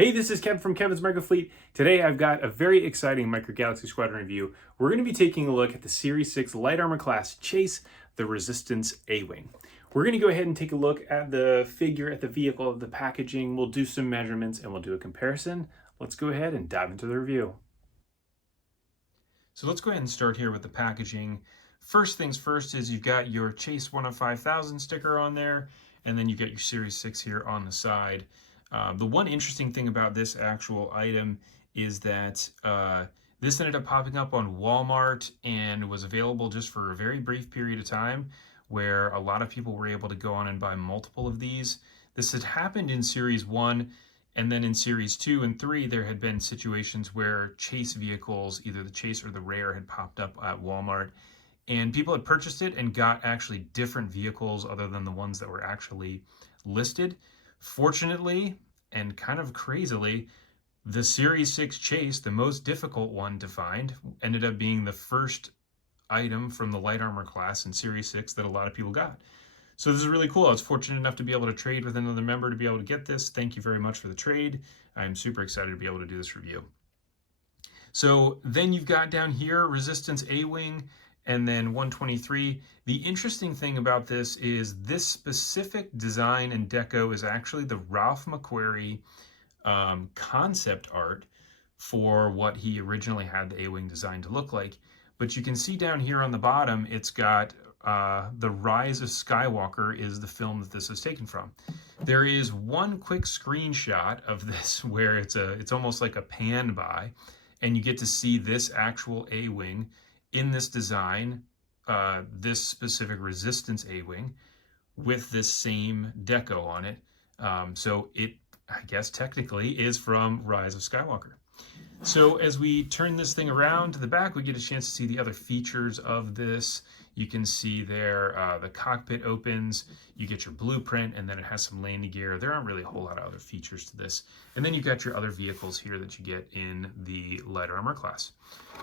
Hey, this is Kevin from Kevin's Micro Fleet. Today I've got a very exciting Micro Galaxy Squadron review. We're going to be taking a look at the Series 6 Light Armor Class Chase, the Resistance A-Wing. We're going to go ahead and take a look at the figure, at the vehicle, the packaging. We'll do some measurements and we'll do a comparison. Let's go ahead and dive into the review. So let's go ahead and start here with the packaging. First things first is you've got your Chase 1 of 5,000 sticker on there, and then you get your Series 6 here on the side. The one interesting thing about this actual item is that this ended up popping up on Walmart and was available just for a very brief period of time, where a lot of people were able to go on and buy multiple of these. This had happened in Series 1, and then in Series 2 and 3, there had been situations where Chase vehicles, either the Chase or the Rare, had popped up at Walmart, and people had purchased it and got actually different vehicles other than the ones that were actually listed. Fortunately, and kind of crazily, the Series 6 Chase, the most difficult one to find, ended up being the first item from the light armor class in Series 6 that a lot of people got. So this is really cool. I was fortunate enough to be able to trade with another member to be able to get this. Thank you very much for the trade. I'm super excited to be able to do this review. So then you've got down here Resistance A-Wing, and then 123. The interesting thing about this is this specific design and deco is actually the Ralph McQuarrie concept art for what he originally had the A-Wing design to look like. But you can see down here on the bottom, it's got The Rise of Skywalker is the film that this is taken from. There is one quick screenshot of this where it's almost like a pan by, and you get to see this actual A-Wing in this design, this specific Resistance A-Wing, with this same deco on it. So it, I guess technically, is from Rise of Skywalker. So as we turn this thing around to the back, we get a chance to see the other features of this. You can see there the cockpit opens, you get your blueprint, and then it has some landing gear. There aren't really a whole lot of other features to this. And then you've got your other vehicles here that you get in the light armor class.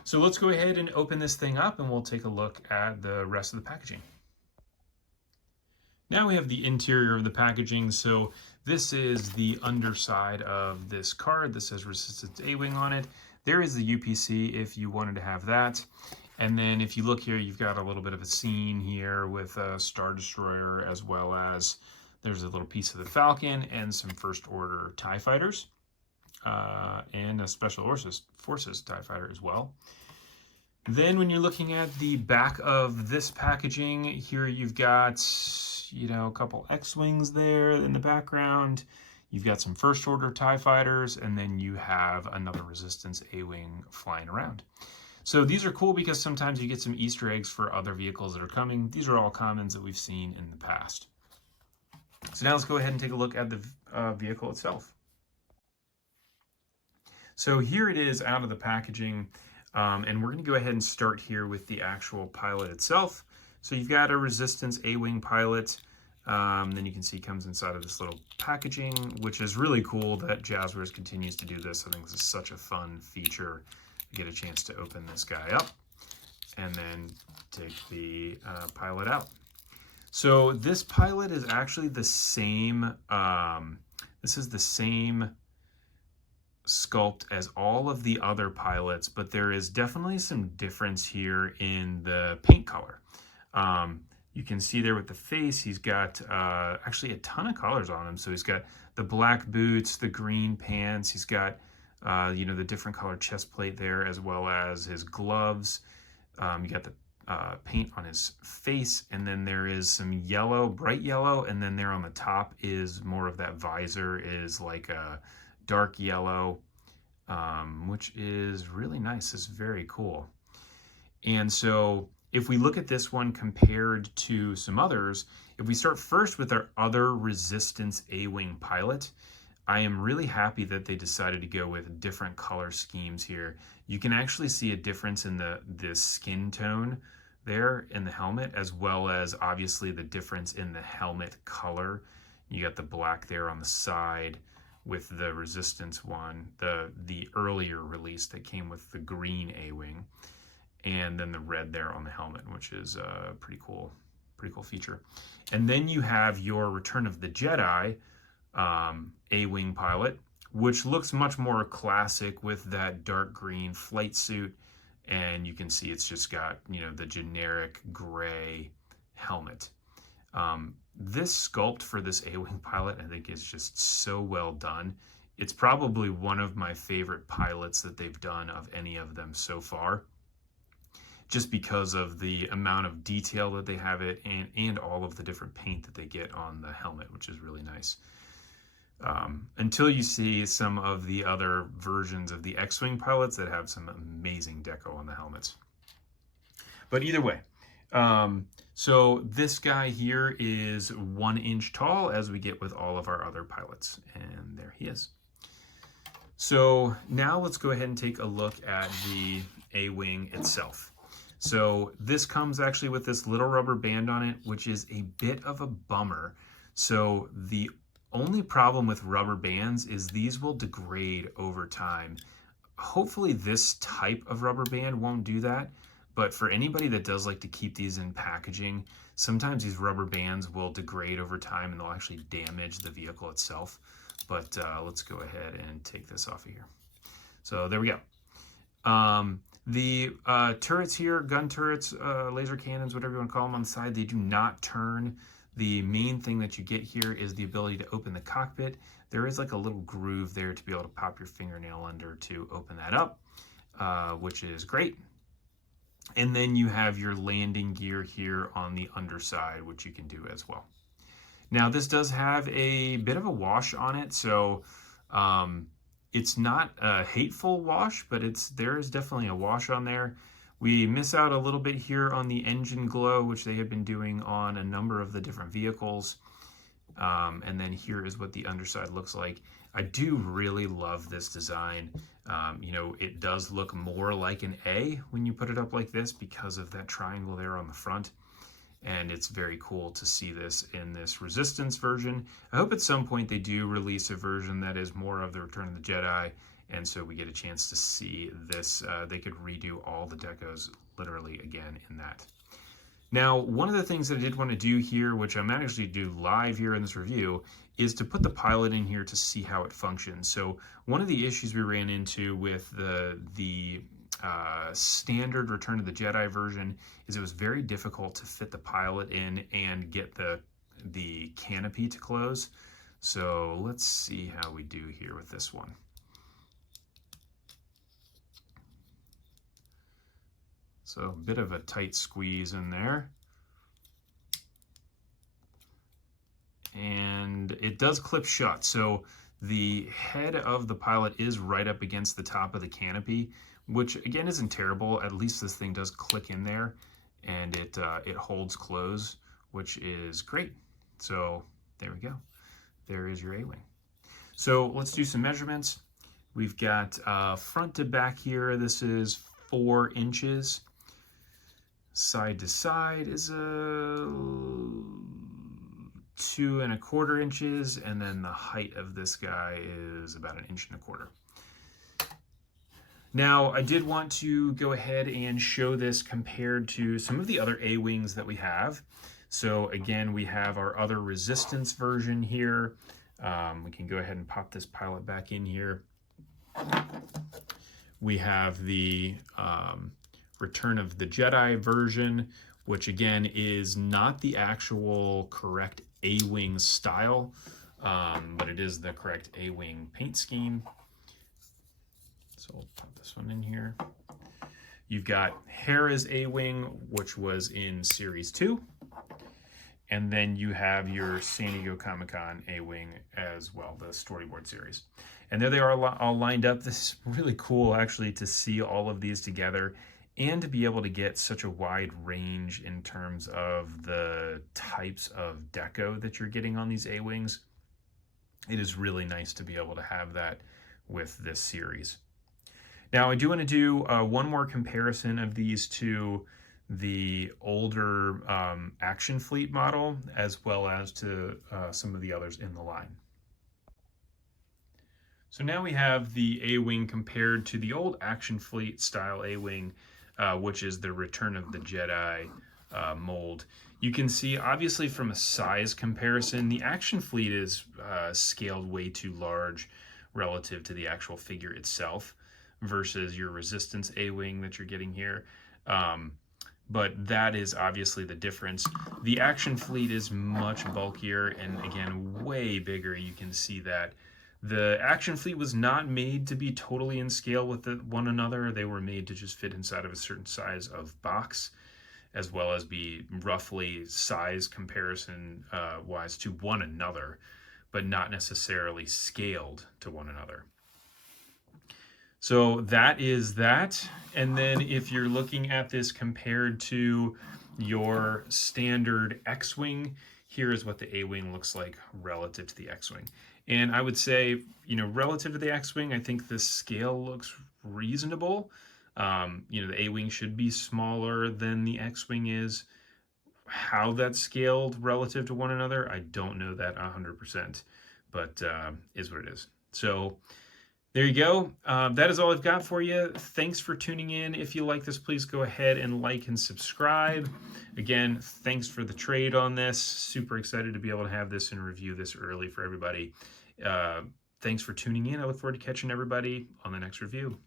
So let's go ahead and open this thing up and we'll take a look at the rest of the packaging. Now we have the interior of the packaging. So this is the underside of this card. This says Resistance A-Wing on it. There is the UPC if you wanted to have that. And then if you look here, you've got a little bit of a scene here with a Star Destroyer, as well as there's a little piece of the Falcon and some First Order TIE Fighters, and a Special Forces TIE Fighter as well. Then when you're looking at the back of this packaging, here you've got, you know, a couple X-Wings there in the background. You've got some First Order TIE Fighters, and then you have another Resistance A-Wing flying around. So these are cool because sometimes you get some Easter eggs for other vehicles that are coming. These are all commons that we've seen in the past. So now let's go ahead and take a look at the vehicle itself. So here it is out of the packaging, and we're going to go ahead and start here with the actual pilot itself. So you've got a Resistance A-Wing pilot. Then you can see comes inside of this little packaging, which is really cool that Jazwares continues to do this. I think this is such a fun feature. You get a chance to open this guy up and then take the pilot out. So this pilot is actually the same, this is the same sculpt as all of the other pilots, but there is definitely some difference here in the paint color. You can see there with the face, he's got actually a ton of colors on him. So he's got the black boots, the green pants, he's got you know, the different color chest plate there, as well as his gloves. You got the paint on his face, and then there is some yellow, bright yellow, and then there on the top is more of that visor is like a dark yellow, which is really nice. It's very cool. And so if we look at this one compared to some others, if we start first with our other Resistance A-Wing pilot, I am really happy that they decided to go with different color schemes here. You can actually see a difference in the skin tone there in the helmet, as well as obviously the difference in the helmet color. You got the black there on the side with the Resistance one, the earlier release that came with the green A-Wing, and then the red there on the helmet, which is a pretty cool feature. And then you have your Return of the Jedi A-Wing pilot. which looks much more classic with that dark green flight suit. And you can see it's just got, you know, the generic gray helmet. This sculpt for this A-Wing pilot, I think, is just so well done. It's probably one of my favorite pilots that they've done of any of them so far, just because of the amount of detail that they have it and all of the different paint that they get on the helmet, which is really nice. Until you see some of the other versions of the X-Wing pilots that have some amazing deco on the helmets. But either way, so this guy here is 1 inch tall, as we get with all of our other pilots, and there he is. So now let's go ahead and take a look at the A-Wing itself. So this comes actually with this little rubber band on it, which is a bit of a bummer. So the only problem with rubber bands is these will degrade over time. Hopefully this type of rubber band won't do that, but for anybody that does like to keep these in packaging, sometimes these rubber bands will degrade over time and they'll actually damage the vehicle itself. But let's go ahead and take this off of here. So there we go. The turrets here, gun turrets, laser cannons, whatever you want to call them on the side, they do not turn. The main thing that you get here is the ability to open the cockpit. There is like a little groove there to be able to pop your fingernail under to open that up, which is great. And then you have your landing gear here on the underside, which you can do as well. Now this does have a bit of a wash on it, so it's not a hateful wash, but there is definitely a wash on there. We miss out a little bit here on the engine glow, which they have been doing on a number of the different vehicles. And then here is what the underside looks like. I do really love this design. You know, it does look more like an A when you put it up like this because of that triangle there on the front. And it's very cool to see this in this Resistance version. I hope at some point they do release a version that is more of the Return of the Jedi, and so we get a chance to see this. They could redo all the decos literally again in that. Now, one of the things that I did want to do here, which I'm actually do live here in this review, is to put the pilot in here to see how it functions. So one of the issues we ran into with the standard Return of the Jedi version is it was very difficult to fit the pilot in and get the canopy to close. So let's see how we do here with this one. So a bit of a tight squeeze in there. And it does clip shut. So the head of the pilot is right up against the top of the canopy, which again isn't terrible. At least this thing does click in there and it holds close, which is great. So there we go. There is your A-Wing. So let's do some measurements. We've got front to back here. This is 4 inches. Side to side is 2¼ inches, and then the height of this guy is about 1¼ inches. Now, I did want to go ahead and show this compared to some of the other A-Wings that we have. So again, we have our other Resistance version here. We can go ahead and pop this pilot back in here. We have the Return of the Jedi version, which again is not the actual correct A-Wing style, but it is the correct A-Wing paint scheme. So we'll pop this one in here. You've got Hera's A-Wing, which was in Series 2. And then you have your San Diego Comic-Con A-Wing as well, the storyboard series. And there they are all lined up. This is really cool, actually, to see all of these together and to be able to get such a wide range in terms of the types of deco that you're getting on these A-Wings. It is really nice to be able to have that with this series. Now, I do want to do one more comparison of these to the older Action Fleet model, as well as to some of the others in the line. So now we have the A-Wing compared to the old Action Fleet style A-Wing, which is the Return of the Jedi mold. You can see, obviously, from a size comparison, the Action Fleet is scaled way too large relative to the actual figure itself versus your resistance A-wing that you're getting here. But that is obviously the difference. The action fleet is much bulkier and, again, way bigger. You can see that. The action fleet was not made to be totally in scale with one another. They were made to just fit inside of a certain size of box, as well as be roughly size comparison wise to one another, but not necessarily scaled to one another. So that is that. And then if you're looking at this compared to your standard X-Wing, here is what the A-Wing looks like relative to the X-Wing. And I would say, you know, relative to the X-Wing, I think the scale looks reasonable. You know, the A-Wing should be smaller than the X-Wing is. How that's scaled relative to one another, I don't know that 100%, but is what it is. So there you go. That is all I've got for you. Thanks for tuning in. If you like this, please go ahead and like and subscribe. Again, thanks for the trade on this. Super excited to be able to have this and review this early for everybody. Thanks for tuning in. I look forward to catching everybody on the next review.